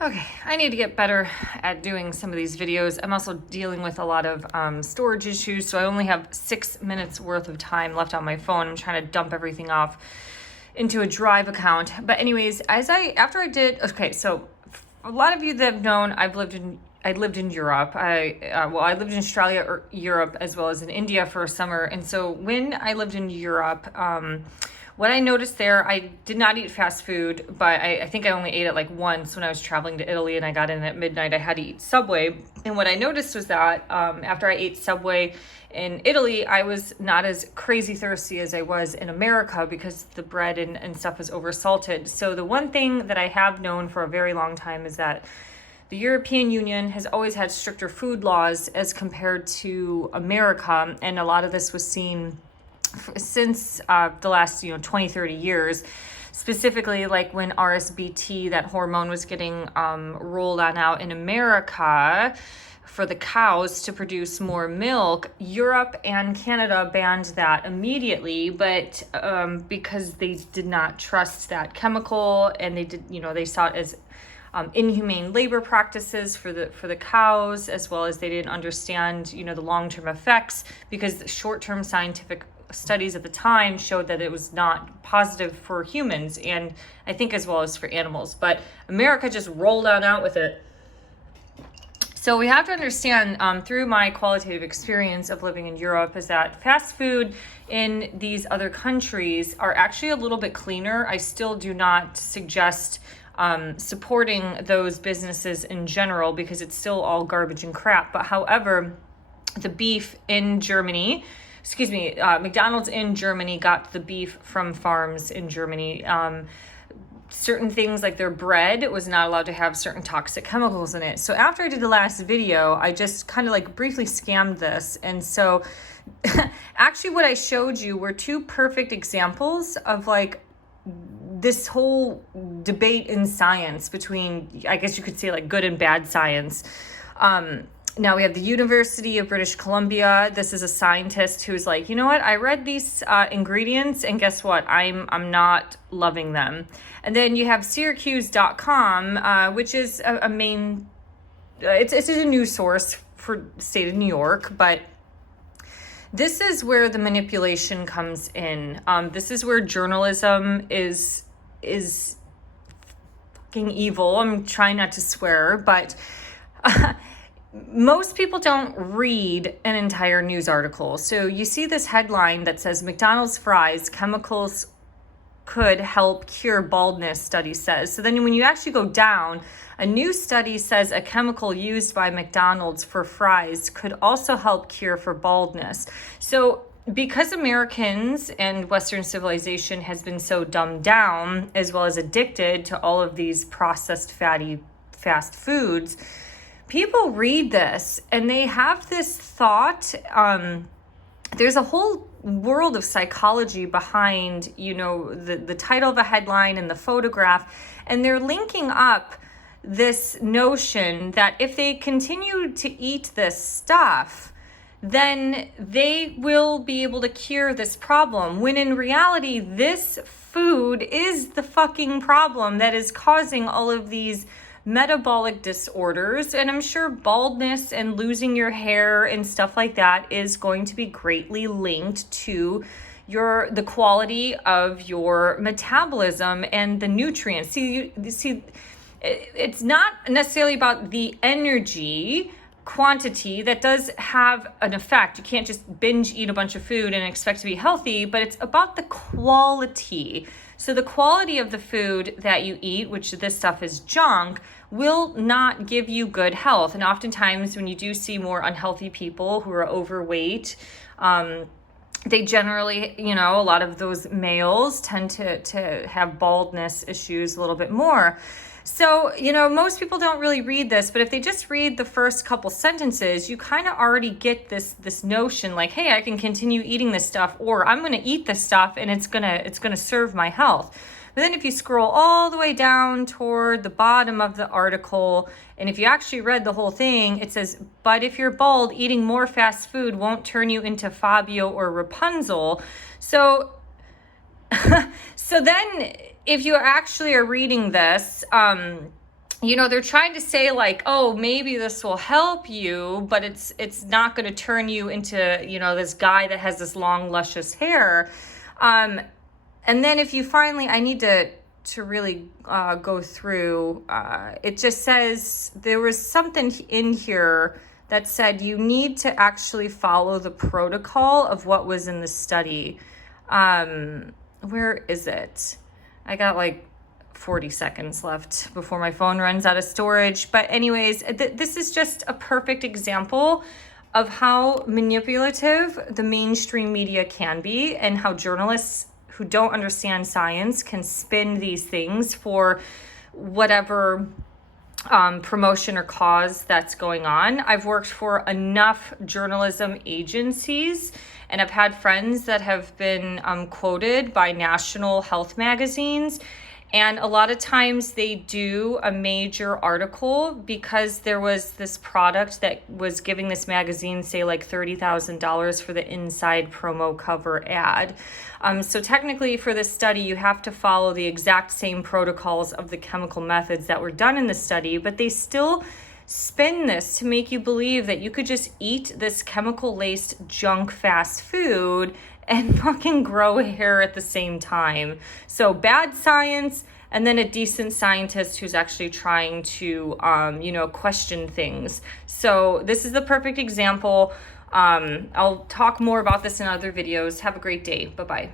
Okay, I need to get better at doing some of these videos. I'm also dealing with a lot of storage issues, so I only have 6 minutes worth of time left on my phone. I'm trying to dump everything off into a Drive account. But anyways, so a lot of you that have known, I lived in Europe. I lived in Australia or Europe as well as in India for a summer. And so when I lived in Europe, what I noticed there, I did not eat fast food, but I think I only ate it like once when I was traveling to Italy and I got in at midnight. I had to eat Subway. And what I noticed was that after I ate Subway in Italy, I was not as crazy thirsty as I was in America because the bread and stuff is oversalted. So the one thing that I have known for a very long time is that the European Union has always had stricter food laws as compared to America. And a lot of this was seen since the last 20 30 years, specifically like when RSBT, that hormone, was getting rolled on out in America for the cows to produce more milk. Europe and Canada banned that immediately, but because they did not trust that chemical, and they saw it as inhumane labor practices for the cows, as well as they didn't understand the long-term effects, because the short-term scientific studies at the time showed that it was not positive for humans, and I think as well as for animals. But America just rolled on out with it. So we have to understand, through my qualitative experience of living in Europe, is that fast food in these other countries are actually a little bit cleaner. I still do not suggest supporting those businesses in general, because it's still all garbage and crap. But however, the beef in Germany, McDonald's in Germany got the beef from farms in Germany. Certain things like their bread was not allowed to have certain toxic chemicals in it. So after I did the last video, I just kind of like briefly scanned this. And so actually what I showed you were two perfect examples of like this whole debate in science between, I guess you could say, like good and bad science. Now we have the University of British Columbia. This is a scientist who's like, you know what? I read these ingredients, and guess what? I'm not loving them. And then you have Syracuse.com, which is a main. It's a news source for the state of New York, but this is where the manipulation comes in. This is where journalism is fucking evil. I'm trying not to swear, but. Most people don't read an entire news article. So you see this headline that says McDonald's fries, chemicals could help cure baldness, study says. So then when you actually go down, a new study says a chemical used by McDonald's for fries could also help cure for baldness. So because Americans and Western civilization has been so dumbed down, as well as addicted to all of these processed fatty fast foods, people read this and they have this thought. There's a whole world of psychology behind, the title of a headline and the photograph, and they're linking up this notion that if they continue to eat this stuff, then they will be able to cure this problem, when in reality, this food is the fucking problem that is causing all of these metabolic disorders. And I'm sure baldness and losing your hair and stuff like that is going to be greatly linked to the quality of your metabolism and the nutrients. It's not necessarily about the energy quantity that does have an effect. You can't just binge eat a bunch of food and expect to be healthy, but it's about the quality. So the quality of the food that you eat, which this stuff is junk, will not give you good health. And oftentimes when you do see more unhealthy people who are overweight, they generally, a lot of those males tend to have baldness issues a little bit more. So, most people don't really read this, but if they just read the first couple sentences, you kind of already get this notion like, hey, I can continue eating this stuff, or I'm going to eat this stuff and it's going to serve my health. But then if you scroll all the way down toward the bottom of the article, and if you actually read the whole thing, it says, but if you're bald, eating more fast food won't turn you into Fabio or Rapunzel. So then if you actually are reading this, you know, they're trying to say like, oh, maybe this will help you, but it's not going to turn you into, you know, this guy that has this long, luscious hair. And then if you finally, I need to really go through, it just says there was something in here that said you need to actually follow the protocol of what was in the study. Where is it? I got like 40 seconds left before my phone runs out of storage. But anyways, this is just a perfect example of how manipulative the mainstream media can be, and how journalists who don't understand science can spin these things for whatever promotion or cause that's going on. I've worked for enough journalism agencies, and I've had friends that have been quoted by national health magazines. And a lot of times they do a major article because there was this product that was giving this magazine, say, like $30,000 for the inside promo cover ad. So technically for this study, you have to follow the exact same protocols of the chemical methods that were done in the study, but they still spin this to make you believe that you could just eat this chemical-laced junk fast food and fucking grow hair at the same time. So bad science, and then a decent scientist who's actually trying to, question things. So this is the perfect example. I'll talk more about this in other videos. Have a great day. Bye-bye.